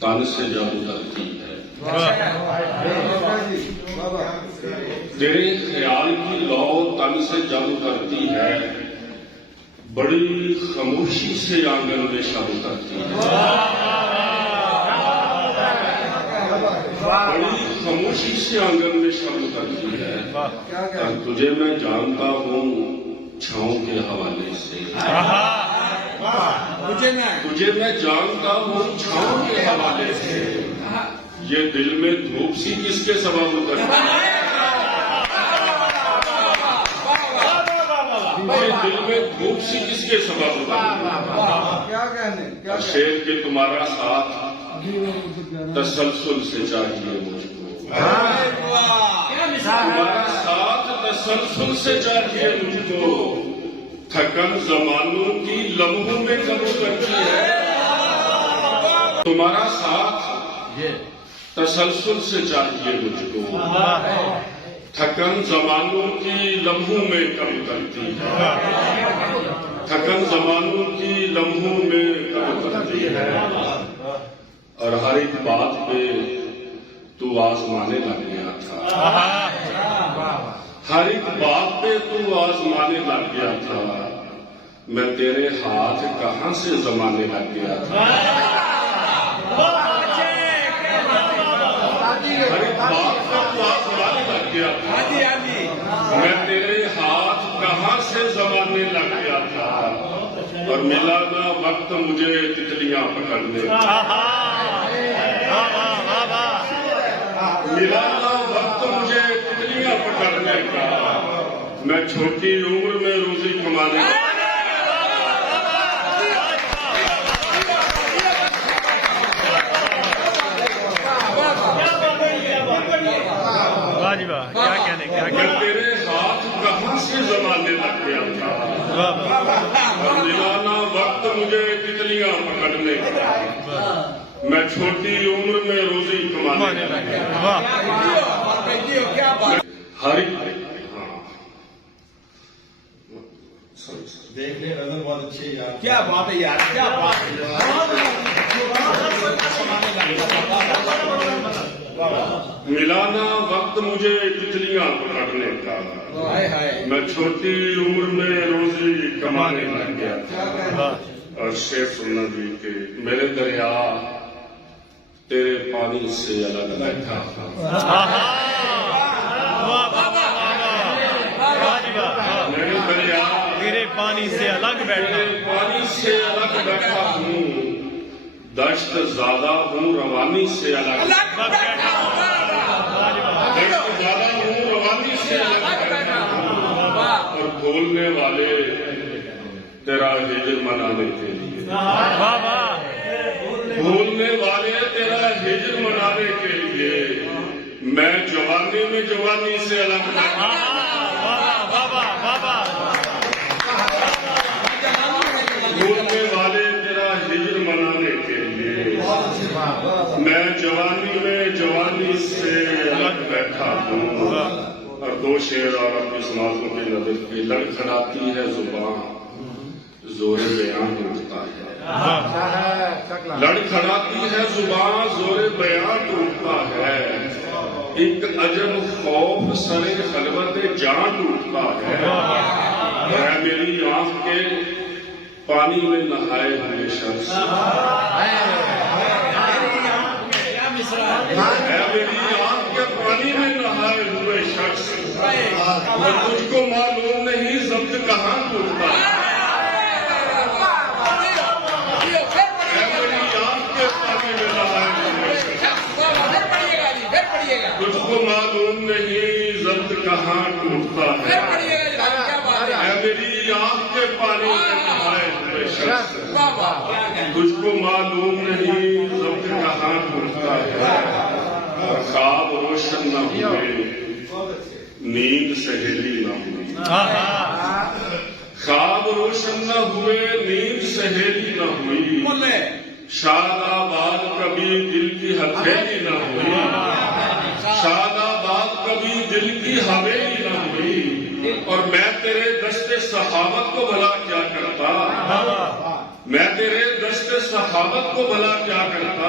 تن سے جب اترتی ہے، تیرے خیال کی لو تن سے جب اترتی ہے، بڑی خاموشی سے آنگن میں شب اترتی ہے، بڑی خاموشی سے آنگن میں شب اترتی ہے، اور تجھے میں جانتا ہوں چھاؤں کے حوالے سے، تجھے میں جانتا ہوں چھاؤں کے حوالے سے، یہ دل میں دھوپ سی کس کے سبب اترتی ہے، یہ دل میں دھوپ سی کس کے سبب اترتی ہے، شیر کے تمہارا ساتھ تسلسل سے چاہیے مجھ کو، تمہارا ساتھ تسلسل سے چاہیے مجھ کو، تھکن زمانوں کی لمحوں میں کب اترتی ہے، تمہارا ساتھ تسلسل سے چاہیے مجھ کو، تھکن زمانوں کی لمحوں میں کب اترتی ہے، تھکن زمانوں کی لمحوں میں کب اترتی ہے، اور ہر ایک بات پہ تو آزمانے لگ گیا تھا، ہر ایک بات پہ تو آزمانے لگ گیا تھا، میں تیرے ہاتھ کہاں سے زمانے لگ گیا تھا، ہر ایک بات پہ تو آزمانے لگ گیا تھا، میں تیرے ہاتھ کہاں سے زمانے لگ گیا تھا، اور ملا نہ وقت مجھے تتلیاں پکڑنے کا، ملا نہ وقت مجھے تتلیاں پکڑنے کا، میں چھوٹی عمر میں روزی کمانے کا، میں تیرے ہاتھ کہاں سے زمانے لگ گیا تھا، اور ملانا وقت مجھے تتلیاں پکڑنے کا، میں چھوٹی عمر میں روزی کمانے کا، ہر دیکھنے نظر بہت اچھی ہے یار، کیا بات ہے یار، کیا بات ہے، ملانا وقت مجھے تتلیاں پکڑنے کا، میں چھوٹی عمر میں روزی کمانے لگ گیا تھا، اور شعر سننا جی کہ میرے دریا تیرے پانی سے الگ بیٹھا تھا، میرے دریا تیرے پانی سے الگ بیٹھا، پانی سے الگ بیٹھا ہوں، دشت زیادہ ہوں روانی سے الگ بیٹھا ہوں، دشت زیادہ ہوں روانی سے الگ بیٹھا ہوں، اور بولنے والے تیرا ہجر منانے کے لیے، بولنے والے تیرا ہجر منانے کے لیے، میں جوانی میں جوانی سے الگ بیٹھا ہوں، بولنے والے تیرا ہجر منانے کے لیے، میں جوانی میں جوانی سے الگ بیٹھا ہوں، اور دو شعر اور اپنی سماعتوں کی نظر پہ، لڑکھڑاتی ہے زبان زور بیان ٹوٹتا ہے، لڑکھڑاتی ہے زبان زور بیان ٹوٹتا ہے، ایک عجب خوف سرے خلوت جان ٹوٹتا ہے، اے میری آنکھ کے پانی میں نہائے ہوئے شخص، اے میری آنکھ کے پانی میں نہائے ہوئے شخص، اور تجھ کو معلوم نہیں ضبط کہاں ٹوٹتا ہے، اے میری آنکھ کے پانی میں نہائے ہوئے شخص، تجھ کو معلوم نہیں ضبط کہاں ٹوٹتا ہے، اے میری آنکھ کے پانی میں نہائے ہوئے شخص، تجھ کو معلوم نہیں ضبط کہاں ٹوٹتا ہے، اور خواب روشن نہ ہوئے نیند سہیلی نہ ہوئی، خواب روشن نہ ہوئے نیند سہیلی نہ ہوئی، شاد آباد کبھی دل کی ہتھیلی نہ ہوئی، شاد آباد کبھی دل کی حویلی نہ ہوئی، اور میں تیرے دشت صحابت کو بھلا کیا کرتا، میں تیرے دشت صحابت کو بھلا کیا کرتا،